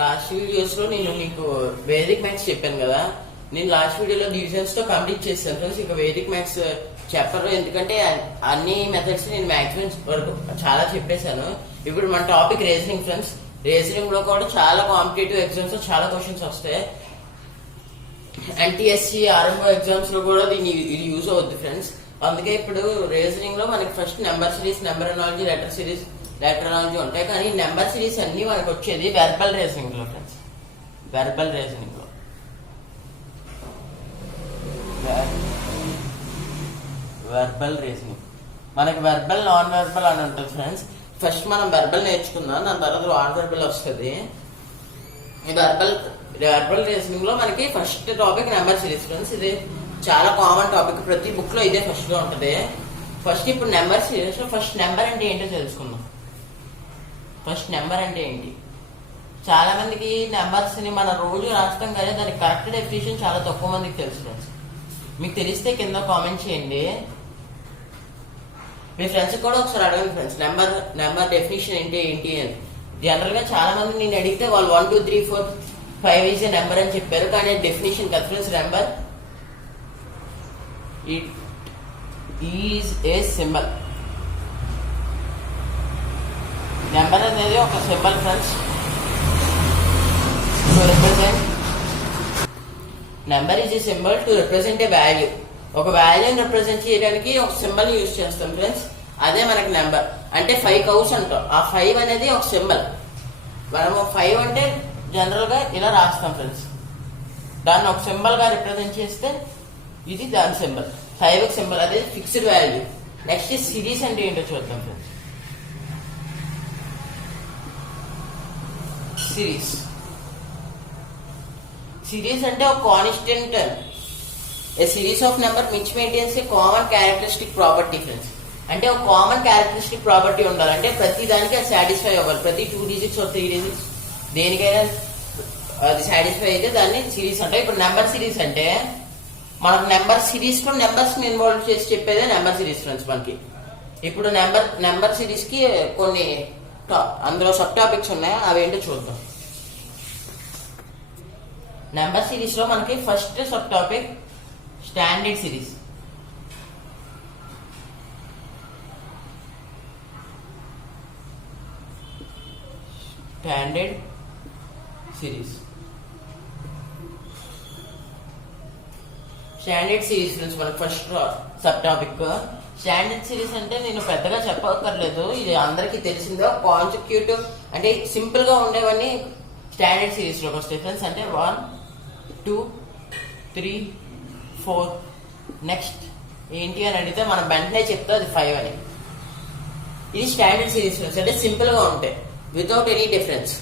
Last videos లో నేను మీకు వేదిక్ మ్యాథ్స్ చెప్పాను కదా. నేను లాస్ట్ వీడియోలో డివిజన్స్ తో కంప్లీట్ చేశాను ఫ్రెండ్స్. ఇక వేదిక్ మ్యాథ్స్ చెప్పరు, ఎందుకంటే అన్ని మెథడ్స్ నేను మాక్సిమం వరకు చాలా చెప్పేశాను. ఇప్పుడు మన టాపిక్ రీజనింగ్ ఫ్రెండ్స్. రీజనింగ్ లో కూడా చాలా కాంపిటేటివ్ ఎగ్జామ్స్ చాలా క్వశ్చన్స్ వస్తాయి. ఎన్టీఎస్సీ ఆర్ఎంఓ ఎగ్జామ్స్ లో కూడా ఇది యూజ్ అవుద్ది ఫ్రెండ్స్. అందుకే ఇప్పుడు రీజనింగ్ లో మనకి first number series, number analogy, letter series, letter analogy ఉంటాయి. కానీ నెంబర్ సిరీస్ అన్ని మనకు వచ్చేది వెర్బల్ రీజనింగ్ లో ఫ్రెండ్స్. వెర్బల్ రీజనింగ్ లో వెర్బల్ రీజనింగ్ మనకి వెర్బల్, నాన్ వెర్బల్ అని ఉంటుంది ఫ్రెండ్స్. ఫస్ట్ మనం వెర్బల్ నేర్చుకుందాం, దాని తర్వాత నాన్ వెర్బల్ వస్తుంది. ఈ వెర్బల్ రీజనింగ్ లో మనకి first topic number series friends. ఇది చాలా కామన్ టాపిక్, ప్రతి బుక్ లో ఇదే ఫస్ట్ గా ఉంటది. ఫస్ట్ ఇప్పుడు నెంబర్ సిరీస్ లో ఫస్ట్ నెంబర్ అంటే ఏంటో తెలుసుకుందాం. ఫస్ట్ నెంబర్ అంటే ఏంటి? చాలా మందికి నెంబర్స్ ని మన రోజు రాస్తాం కానీ దానికి కరెక్ట్ డెఫినేషన్ చాలా తక్కువ మందికి తెలుసు ఫ్రెండ్స్. మీకు తెలిస్తే కింద కామెంట్ చేయండి. మీ ఫ్రెండ్స్ కూడా ఒకసారి అడగండి ఫ్రెండ్స్, నెంబర్ డెఫినేషన్ ఏంటి అని. జనరల్ గా చాలా మంది నేను అడిగితే వాళ్ళు 1 2 3 4 5 ఈజ్ ఏ నెంబర్ అని చెప్పారు, కానీ డెఫినేషన్ కదా friends. Number it is a symbol. Number అనేది ఒక symbol friends. To represent number is a symbol to represent A value. ఒక వాల్యూని రిప్రజెంట్ చేయడానికి ఒక సింబల్ యూజ్ చేస్తాం ఫ్రెండ్స్. అదే మనకి నెంబర్. అంటే 5 కౌస్ అంటాం. ఆ 5 అనేది ఒక సింబల్. మనము 5 అంటే జనరల్ గా ఇలా రాస్తాం ఫ్రెండ్స్. దాన్ని ఒక సింబల్ గా రిప్రజెంట్ చేస్తే ఇది దాని సింబల్. 5 సింబల్, అదే ఫిక్స్డ్ వాల్యూ. నెక్స్ట్ సిరీస్ అంటే ఏంటో చూద్దాం ఫ్రెండ్స్. సిరీస్ అంటే ఒక constant, A series of number which maintains a common characteristic property friends. అంటే ఒక కామన్ క్యారెక్టరిస్టిక్ ప్రాపర్టీ ఉండాలి. అంటే ప్రతి దానికి అది సాటిస్ఫై అవ్వాలి. ప్రతి 2 డిజిట్స్ 3 డిజిట్స్ దేనికైనా అది సాటిస్ఫై అయితే దాన్ని సిరీస్ అంటే. ఇప్పుడు నెంబర్ సిరీస్ అంటే మనకు నెంబర్ సిరీస్ లో నెంబర్స్ ని ఇన్వాల్వ్ చేసి చెప్పేదే నెంబర్ సిరీస్ ఫ్రెండ్స్ మనకి. ఇప్పుడు నెంబర్ సిరీస్ కి కొన్ని అందులో సబ్ టాపిక్స్ ఉన్నాయి, అవేంటో చూద్దాం. నెంబర్ సిరీస్ లో మనకి first subtopic standard series. Standard series friends మనకి first subtopic. Standard series అంటే నేను పెద్దగా చెప్పక్కర్లేదు, ఇది అందరికీ తెలిసిందో. కాన్సిక్యూటివ్ అంటే సింపుల్ గా ఉండేవన్నీ స్టాండర్డ్ సిరీస్ లోకి వస్తాయి ఫ్రెండ్స్. అంటే 1 2 3 4 నెక్స్ట్ ఏంటి అని అడిగితే మనం వెంటనే చెప్తే అది 5 అని. ఇది స్టాండర్డ్ సిరీస్ ఫ్రెండ్స్. అంటే సింపుల్ గా ఉంటాయి, వితౌట్ ఎనీ డిఫరెన్స్.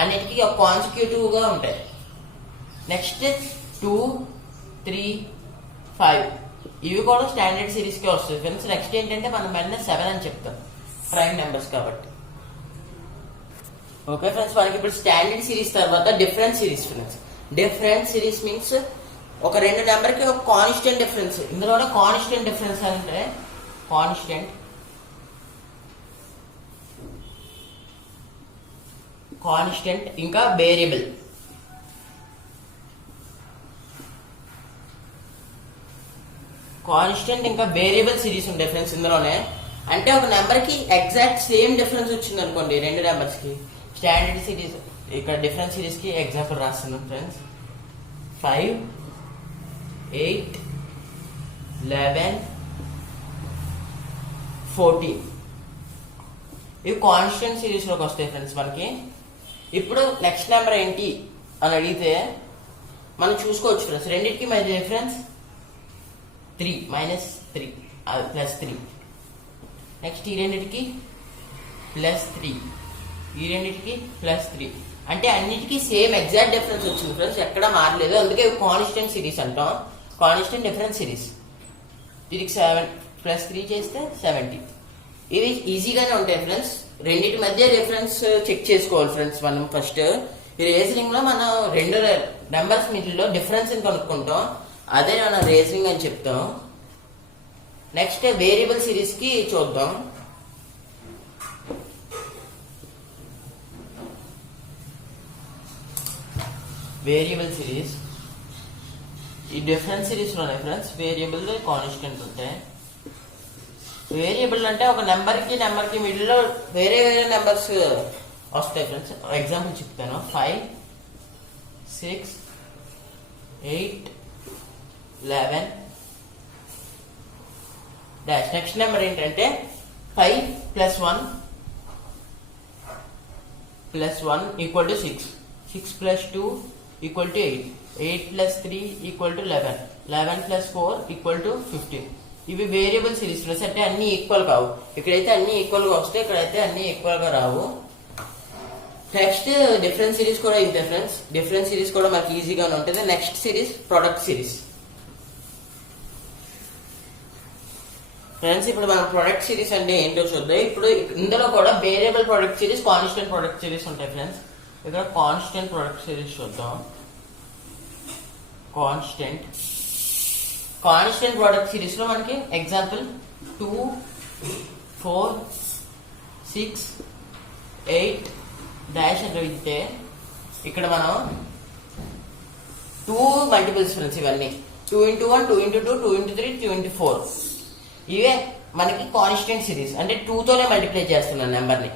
అన్నిటికీ ఒక కాన్సిక్యూటివ్ గా ఉంటాయి. నెక్స్ట్ 2 3 5 ఇవి కూడా స్టాండర్డ్ సిరీస్ కే వస్తుంది ఫ్రెండ్స్. నెక్స్ట్ ఏంటంటే మనం వెంటనే 7 అని చెప్తాం, ప్రైమ్ నెంబర్స్ కాబట్టి. ఓకే ఫ్రెండ్స్, మనకి ఇప్పుడు స్టాండర్డ్ సిరీస్ తర్వాత different series friends. Different series means ఒక 2 నెంబర్ కి ఒక కాన్స్టెంట్ డిఫరెన్స్. ఇందులోనే కాన్స్టెంట్ డిఫరెన్స్ అంటే కాన్స్టెంట్ ఇంకా వేరియబుల్. కాన్స్టెంట్ ఇంకా వేరియబుల్ సిరీస్ ఉంటాయి ఫ్రెండ్స్ ఇందులోనే. అంటే ఒక నెంబర్ కి ఎగ్జాక్ట్ సేమ్ డిఫరెన్స్ వచ్చింది అనుకోండి 2 నెంబర్స్ కి. స్టాండర్డ్ సిరీస్ ఇక్కడ డిఫరెంట్ సిరీస్ కి ఎగ్జాంపుల్ రాస్తున్నాం ఫ్రెండ్స్. 5 8 11 14 ఇవి కాన్స్టెంట్ సిరీస్ లోకి వస్తాయి ఫ్రెండ్స్ మనకి. ఇప్పుడు నెక్స్ట్ నెంబర్ ఏంటి అని అడిగితే మనం చూసుకోవచ్చు ఫ్రెండ్స్. రెండింటికి మధ్య డిఫరెన్స్ 3 -3 +3. నెక్స్ట్ ఈ రెండింటికి +3, ఈ రెండింటికి +3. అంటే అన్నిటికీ సేమ్ ఎగ్జాక్ట్ డిఫరెన్స్ వచ్చింది ఫ్రెండ్స్, ఎక్కడ మారలేదు. అందుకే కాన్స్టెంట్ సిరీస్ అంటాం, కాన్స్టెంట్ డిఫరెన్స్ సిరీస్. దీనికి 7 + 3 చేస్తే 70. ఇవి ఈజీగానే ఉంటాయి ఫ్రెండ్స్. రెండింటి మధ్య డిఫరెన్స్ చెక్ చేసుకోవాలి ఫ్రెండ్స్ మనం ఫస్ట్. ఈ రీజనింగ్ లో మనం 2 నెంబర్స్ మిడిల్లో డిఫరెన్స్ కనుక్కుంటాం, అదే మనం రీజనింగ్ అని చెప్తాం. నెక్స్ట్ వేరియబుల్ సిరీస్ కి చూద్దాం. Variable series. ఈ డిఫరెంట్ సిరీస్లోనే ఫ్రెండ్స్ వేరియబుల్ కాన్స్టెంట్ ఉంటాయి. వేరియబుల్ అంటే ఒక నెంబర్కి మిడిల్లో వేరే వేరే నెంబర్స్ వస్తాయి ఫ్రెండ్స్. ఎగ్జాంపుల్ చెప్తాను. 5, 6, 8, 11 డాష్. నెక్స్ట్ నెంబర్ ఏంటంటే 5 + 1 + 1 = 6, 6 + 2 = 8, 8 + 3 = 11, 11 + 4 = 15. ఇవి వేరియబుల్ సిరీస్ ఫ్రెండ్స్. అంటే అన్ని ఈక్వల్ కావు. ఇక్కడైతే అన్ని ఈక్వల్ గా వస్తాయి, ఇక్కడైతే అన్ని ఈక్వల్ గా రావు. నెక్స్ట్ డిఫరెన్స్ సిరీస్ కూడా ఇంతే ఫ్రెండ్స్. డిఫరెన్స్ సిరీస్ కూడా మనకి ఈజీగానే ఉంటుంది. Next series product series friends. ఇప్పుడు మనం ప్రొడక్ట్ సిరీస్ అంటే ఏంటో చూద్దాం. ఇప్పుడు ఇందులో కూడా variable product series, constant product series ఉంటాయి ఫ్రెండ్స్. ఇక్కడ కాన్స్టెంట్ ప్రొడక్ట్ సిరీస్ చూద్దాం. కాన్స్టెంట్ ప్రొడక్ట్ సిరీస్ లో మనకి ఎగ్జాంపుల్ 2, 4, 6, 8 డాష్ అంటే ఇస్తే ఇక్కడ మనం 2 మల్టిపుల్స్ ఫ్రెండ్స్. ఇవన్నీ 2 × 1, 2 × 2, 2 × 3, 2 × 4. ఇవే మనకి కాన్స్టెంట్ సిరీస్. అంటే 2తోనే మల్టిప్లై చేస్తున్నాను నెంబర్ని.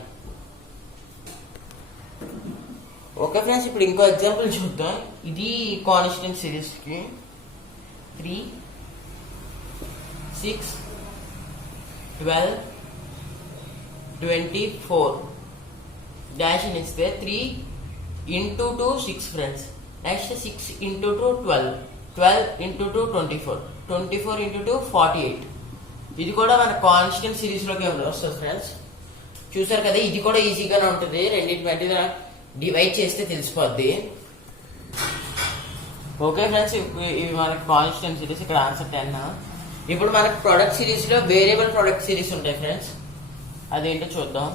ఓకే ఫ్రెండ్స్, ఇప్పుడు ఇంకో ఎగ్జాంపుల్ చూద్దాం. ఇది కాన్స్టెంట్ సిరీస్ కి 3, 6, 12, 24 డాష్ అని ఇస్తే 3 × 2 6 ఫ్రెండ్స్. నెక్స్ట్ 6 × 2 12, 12 × 2 24, 24 × 2 48. ఇది కూడా మన కాన్స్టెంట్ సిరీస్ లోకి వస్తుంది ఫ్రెండ్స్. చూసారు కదా, ఇది కూడా ఈజీగానే ఉంటుంది. రెండింటి మధ్య డివైడ్ చేస్తే తెలిసిపోద్ది. ఓకే ఫ్రెండ్స్, ఇవి మనకి కాన్స్టెంట్ సిరీస్. ఇక్కడ ఆన్సర్ 10. ఇప్పుడు మనకి ప్రొడక్ట్ సిరీస్ లో వేరియబుల్ ప్రొడక్ట్ సిరీస్ ఉంటాయి ఫ్రెండ్స్. అదేంటో చూద్దాం.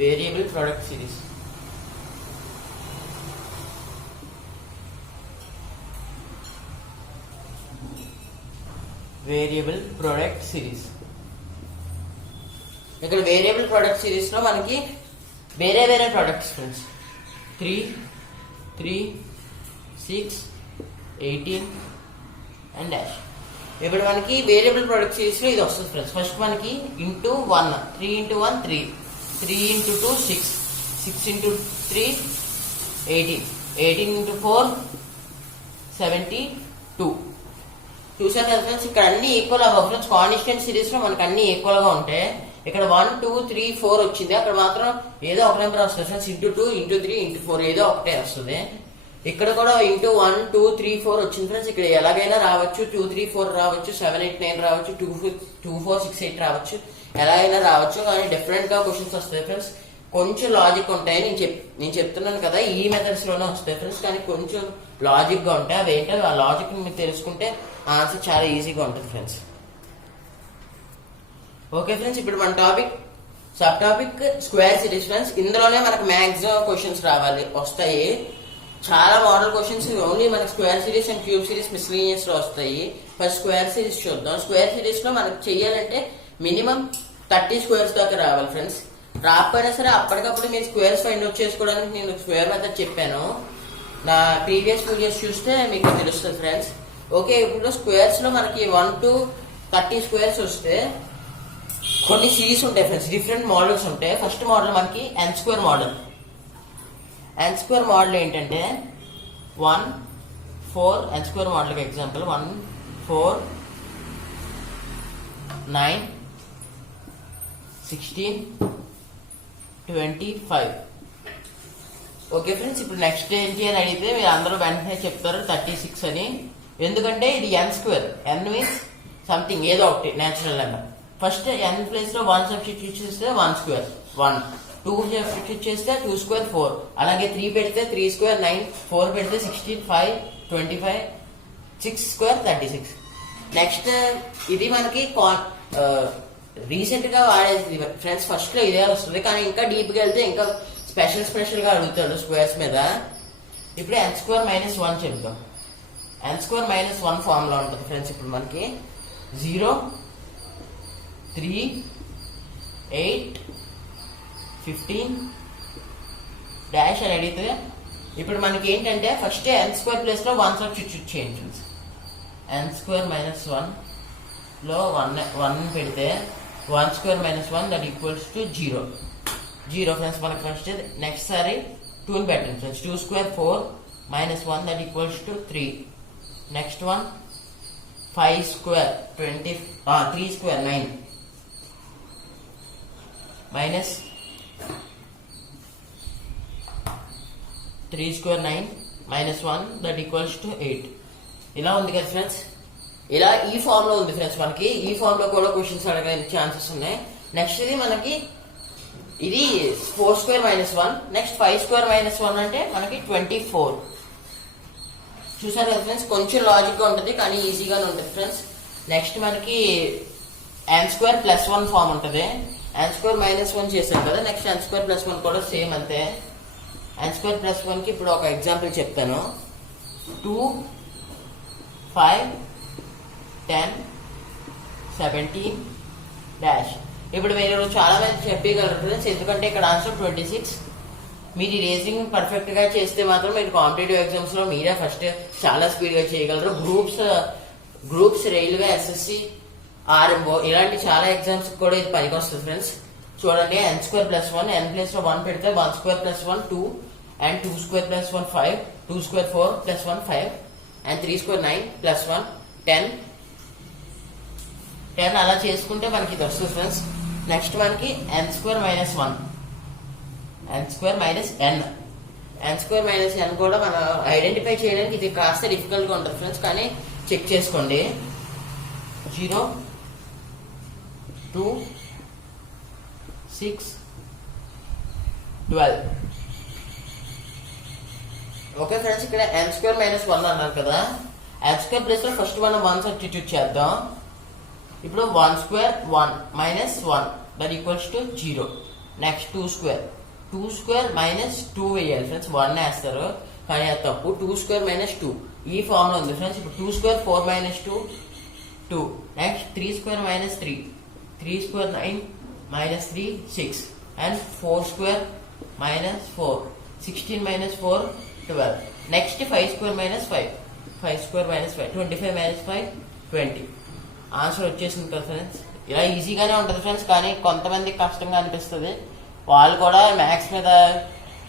వేరియబుల్ ప్రొడక్ట్ సిరీస్ ఇక్కడ వేరియబుల్ ప్రొడక్ట్ సిరీస్ లో మనకి వేరే వేరే ప్రొడక్ట్స్ ఫ్రెండ్స్. 3, 3, 6, 18 and dash. ఇప్పుడు మనకి వేరియబుల్ ప్రొడక్ట్ సిరీస్ లో ఇది వస్తుంది ఫ్రెండ్స్. ఫస్ట్ మనకి ఇంటూ 1, 3 × 1 3, 3 × 2 6, 6 × 3 18, 18 × 4 72. చూసారు కదా ఫ్రెండ్స్, ఇక్కడ అన్ని ఈక్వల్ అవ్వవు ఫ్రెండ్స్. కాన్స్టెంట్ సిరీస్ లో మనకి అన్ని ఈక్వల్ గా ఉంటాయి. ఇక్కడ 1, 2, 3, 4 వచ్చింది, అక్కడ మాత్రం ఏదో ఒక నెంబర్ వస్తుంది ఫ్రెండ్స్. × 2 × 3 × 4 ఏదో ఒకటే వస్తుంది. ఇక్కడ కూడా ఇంటూ 1, 2, 3, 4 వచ్చింది ఫ్రెండ్స్. ఇక్కడ ఎలాగైనా రావచ్చు. 2, 3, 4 రావచ్చు, 7, 8, 9 రావచ్చు, 2, 4, 6, 8 రావచ్చు. ఎలా అయినా రావచ్చు, కానీ డిఫరెంట్ గా క్వశ్చన్స్ వస్తాయి ఫ్రెండ్స్. కొంచెం లాజిక్ ఉంటాయి. నేను చెప్తున్నాను కదా, ఈ మెథడ్స్ లోనే వస్తాయి ఫ్రెండ్స్, కానీ కొంచెం లాజిక్ గా ఉంటాయి. అవి ఏంటో ఆ లాజిక్ మీరు తెలుసుకుంటే ఆన్సర్ చాలా ఈజీగా ఉంటుంది ఫ్రెండ్స్. ఓకే ఫ్రెండ్స్, ఇప్పుడు మన sub topic square series friends. ఇందులోనే మనకు మ్యాక్సిమం క్వశ్చన్స్ వస్తాయి. చాలా మోడల్ క్వశ్చన్స్ ఓన్లీ మనకి square series and cube series miscellaneous లో వస్తాయి. ఫస్ట్ స్క్వేర్ సిరీస్ చూద్దాం. స్క్వేర్ సిరీస్ లో మనకు చెయ్యాలంటే మినిమం 30 స్క్వేర్స్ దాకా రావాలి ఫ్రెండ్స్. రాకపోయినా సరే అప్పటికప్పుడు మీరు స్క్వేర్స్ ఫైండ్ అవుట్ చేసుకోవడానికి నేను స్క్వేర్ మెథడ్ చెప్పాను. నా ప్రీవియస్ వీడియోస్ చూస్తే మీకు తెలుస్తుంది ఫ్రెండ్స్. ఓకే, ఇప్పుడు స్క్వేర్స్ లో మనకి 1 to 30 స్క్వేర్స్ వస్తే కొన్ని సిరీస్ ఉంటాయి ఫ్రెండ్స్. డిఫరెంట్ మోడల్స్ ఉంటాయి. ఫస్ట్ మోడల్ మనకి n² మోడల్. n² మోడల్ ఏంటంటే 1, 4 n² మోడల్కి ఎగ్జాంపుల్ 1, 4, 9, 16, 25. ఓకే ఫ్రెండ్స్, ఇప్పుడు నెక్స్ట్ ఏంటి అని అడిగితే మీరు అందరూ వెంటనే చెప్తారు 36 అని. ఎందుకంటే ఇది n². n మీన్స్ సంథింగ్ ఏదో ఒకటి natural number. First n place లో 1 సబ్స్టిట్యూట్ చేస్తే 1², 1, 2 సబ్స్టిట్యూట్ చేస్తే 2² 4, అలాగే 3 పెడితే 3² 9, 4 పెడితే 16, 5, 25, 6² 36. నెక్స్ట్ ఇది మనకి రీసెంట్ గా వాడేది ఫ్రెండ్స్. ఫస్ట్ లో ఇదే వస్తుంది, కానీ ఇంకా డీప్ గా వెళ్తే ఇంకా స్పెషల్ గా అడుగుతాడు స్క్వేర్స్ మీద. ఇప్పుడు n² - 1 చెప్తాం. n² - 1 ఫామ్ లో ఉంటుంది ఫ్రెండ్స్. ఇప్పుడు మనకి 0, 3, 8, 15, డాష్ అని అడిగితే ఇప్పుడు మనకి ఏంటంటే ఫస్ట్ n స్క్వేర్ ప్లేస్ లో 1 సబ్స్టిట్యూట్ చేయండి ఫ్రెండ్స్. n స్క్వేర్ మైనస్ 1 లో 1 పెడితే 1 square minus 1 that equals to 0 friends. మనకి ఫస్ట్ నెక్స్ట్ సారి 2 ని పెట్టండి friends. 2 square 4 minus 1 that equals to 3. Next one 5 square 3 square 9 minus 3 square 9 minus 1 that equals to 8. ఇలా ఉంది కదా ఫ్రెండ్స్. ఇలా ఈ ఫామ్ లో ఉంది ఫ్రెండ్స్. మనకి ఈ ఫామ్ లో కూడా క్వశ్చన్స్ అడగడానికి ఛాన్సెస్ ఉన్నాయి. నెక్స్ట్ ఇది మనకి ఇది 4 square minus 1. Next 5 square minus 1 అంటే మనకి 24. చూసారు కదా ఫ్రెండ్స్, కొంచెం లాజిక్ గా ఉంటుంది కానీ ఈజీగానే ఉంటుంది ఫ్రెండ్స్. నెక్స్ట్ మనకి n స్క్వేర్ ప్లస్ 1 ఫామ్ ఉంటుంది. n స్క్వేర్ మైనస్ 1 చేసాం కదా, నెక్స్ట్ n స్క్వేర్ ప్లస్ 1 కూడా సేమ్ అంతే. n స్క్వేర్ ప్లస్ 1 కి ఇప్పుడు ఒక ఎగ్జాంపుల్ చెప్తాను. 2 5 10 17 డాష్. ఇప్పుడు మీరు చాలా మంది చెప్పగలరు ఫ్రెండ్స్, ఎందుకంటే ఇక్కడ ఆన్సర్ 26. మీరు ఈ రేసింగ్ పర్ఫెక్ట్ గా చేస్తే మాత్రం మీరు కాంపిటేటివ్ ఎగ్జామ్స్ లో మీరే ఫస్ట్ చాలా స్పీడ్ గా చేయగలరు. గ్రూప్స్ రైల్వే, ఎస్ఎస్సి, ఆర్ఎంఓ ఇలాంటి చాలా ఎగ్జామ్స్ కూడా ఇది పనికి వస్తుంది ఫ్రెండ్స్. చూడండి, n square plus 1, n place లో 1 పెడితే 1 square plus 1 2, and 2 square plus 1 5, 2 square 4 plus 1 5, and 3 square 9 plus 1 10 అలా చేసుకుంటే మనకి ఇది వస్తుంది ఫ్రెండ్స్. నెక్స్ట్ మనకి n square minus 1, n square minus n. n square minus n కూడా మనం ఐడెంటిఫై చేయడానికి ఇది కాస్త డిఫికల్ట్ గా ఉంటుంది ఫ్రెండ్స్, కానీ చెక్ చేసుకోండి. 0 2 6 12. ఓకే ఫ్రెండ్స్, ఇక్కడ n స్క్వేర్ మైనస్ 1 అన్నారు కదా, n స్క్వేర్ ప్లేస్ లో ఫస్ట్ మనం 1 సబ్స్టిట్యూట్ చేద్దాం. ఇప్పుడు 1 square 1 minus 1 that equals to 0. Next 2 square minus 2 వేయాలి ఫ్రెండ్స్. 1 వేస్తారు కానీ అది తప్పు. 2 స్క్వేర్ మైనస్ 2 ఈ ఫామ్ లో ఉంది ఫ్రెండ్స్. ఇప్పుడు 2 square 4 minus 2. Next 3 square minus 3 square 9 minus 3 6, and 4 square minus 4 16 minus 4 12. Next 5 square minus 5 square minus 5 25 minus 5 20. Answer వచ్చేసింది కదా ఫ్రెండ్స్. ఇలా ఈజీగానే ఉంటుంది ఫ్రెండ్స్, కానీ కొంతమందికి కష్టంగా అనిపిస్తుంది. వాళ్ళు కూడా మ్యాథ్స్ మీద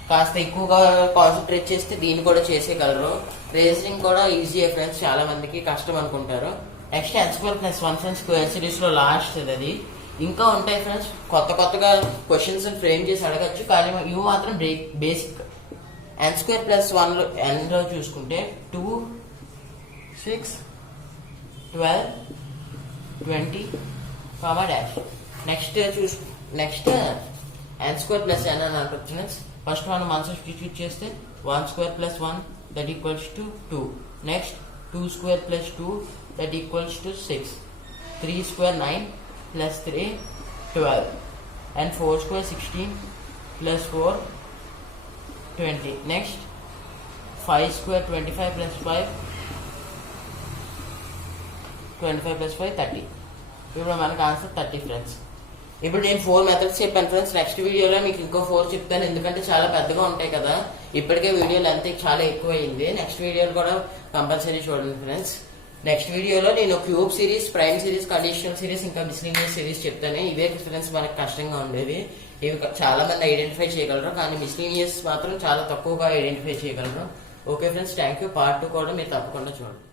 కాస్త ఎక్కువగా కాన్సన్ట్రేట్ చేస్తే దీన్ని కూడా చేసేయగలరు. రీజనింగ్ కూడా ఈజీ ఫ్రెండ్స్, చాలా మందికి కష్టం అనుకుంటారు. Next n square plus 1 friends, square series లో లాస్ట్ అది. ఇంకా ఉంటాయి ఫ్రెండ్స్, కొత్తగా క్వశ్చన్స్ ఫ్రేమ్ చేసి అడగచ్చు, కానీ ఇవి మాత్రం బేసిక్. n స్క్వేర్ ప్లస్ 1 లో n లో చూసుకుంటే 2 6 12 20 dash. Next n square plus n అని అనుకోవచ్చు ఫ్రెండ్స్. ఫస్ట్ మనం 1 సబ్స్టిట్యూట్ చేస్తే 1 square plus 1 that equals to 2. Next 2 square plus 2 that equals to 6. 3 square 9 plus 3 12, and 4 square 16 plus 4 20. Next 5 square 25 plus 5 25 plus 5 30. ఇప్పుడు మనకు answer 30 friends. ఇప్పుడు నేను 4 methods చెప్పాను friends. Next వీడియోలో మీకు ఇంకో 4 చెప్తాను, ఎందుకంటే చాలా పెద్దగా ఉంటాయి కదా. ఇప్పటికే వీడియో లెంత్ చాలా ఎక్కువ అయింది. నెక్స్ట్ వీడియోలో కూడా కంపల్సరీ చూడండి ఫ్రెండ్స్. నెక్స్ట్ వీడియోలో నేను cube series, prime series, conditional series, ఇంకా మిస్లీనియస్ సిరీస్ చెప్తాను. ఇవే ఫ్రెండ్స్ మనకు కష్టంగా ఉండేవి. ఇవి చాలా మంది ఐడెంటిఫై చేయగలరు, కానీ మిస్లీనియస్ మాత్రం చాలా తక్కువగా ఐడెంటిఫై చేయగలరు. Okay friends, thank you. Part 2 కూడా మీరు తప్పకుండా చూడండి.